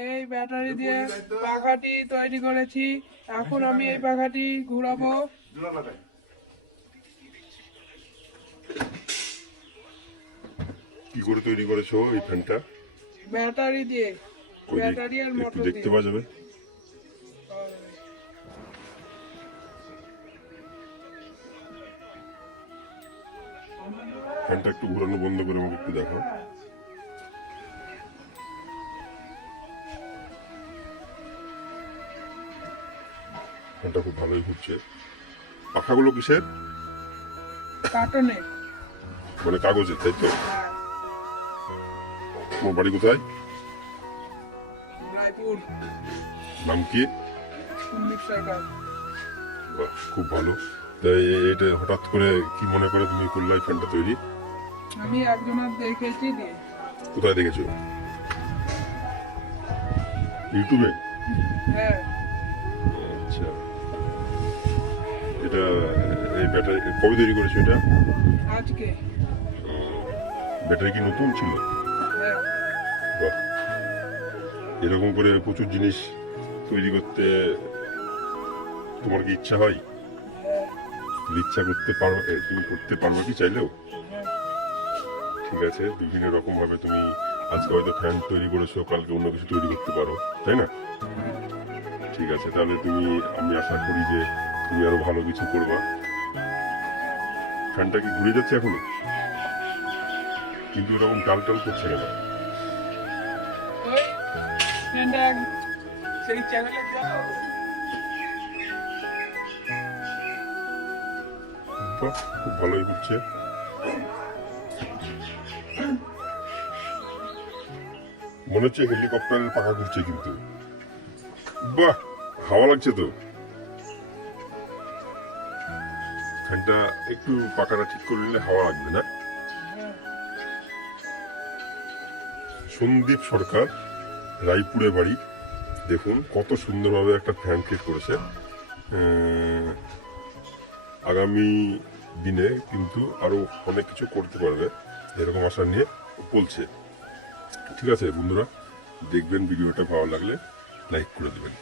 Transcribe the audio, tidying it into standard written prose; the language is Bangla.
এই ব্যাটারি দিয়ে পাখাটি তৈরি করেছি। এখন আমি এই পাখাটি ঘোরাবো। কি করে তৈরি করেছো এই ফ্যানটা? ব্যাটারি দিয়ে, ব্যাটারি আর একটু মোটর দেখতে দিয়ে। পাওয়া যাবে? ফ্যানটা একটু ঘোরানো বন্ধ করে আমাকে একটু দেখো। ফ্যানটা খুব ভালোই ঘুরছে। পাখাগুলো কিসের? কার্টনে। মানে কাগজের, তাই তো? তোমার বাড়ি কোথায়? রায়পুর। নাম কি? সরকার। বাহ, খুব ভালো। তাই এটা হঠাৎ করে কি মনে করে তুমি করলে এই ফ্যানটা তৈরি? আমি একজনের দেখেছি দিয়ে। কোথায় দেখেছো? ইউটিউবে? হ্যাঁ। আচ্ছা, এটা এই ব্যাটারি কবে তৈরি করেছো এটা? আজকে। ব্যাটারি কি নতুন ছিল? হ্যাঁ। বাহ, এরকম করে প্রচুর জিনিস তৈরি করতে তোমার কি ইচ্ছা হয়? ইচ্ছা করতে পারো, তুমি করতে পারবে কি চাইলেও? ঠিক আছে, বিভিন্ন রকম ভাবে তুমি আজকে হয়তো ফ্যান তৈরি করেছো, কালকে অন্য কিছু তৈরি করতে পারো, তাই না? ঠিক আছে, তাহলে আমি আশা করি যে তুমি আরো ভালো কিছু করবা। ফ্যানটা কি ঘুরে যাচ্ছে এখনো? কিন্তু এরকম টাল টাল করছে কেন? ওই ট্রেনটা সেই চ্যানেলে যাও। বাহ, খুব ভালোই ঘুরছে। মনে হচ্ছে হেলিকপ্টারের পাখা ঘুরছে কিন্তু। বাহ, হাওয়া লাগছে তো। ফ্যানটা একটু পাখাটা ঠিক করে নিলে হাওয়া লাগবে না? সন্দীপ সরকার, রায়পুরে বাড়ি। দেখুন কত সুন্দরভাবে একটা ফ্যান ফিট করেছে। আগামী দিনে কিন্তু আরো অনেক কিছু করতে পারবে এরকম আশা নিয়ে বলছে। ঠিক আছে বন্ধুরা, দেখবেন, ভিডিওটা ভালো লাগলে লাইক করে দেবেন।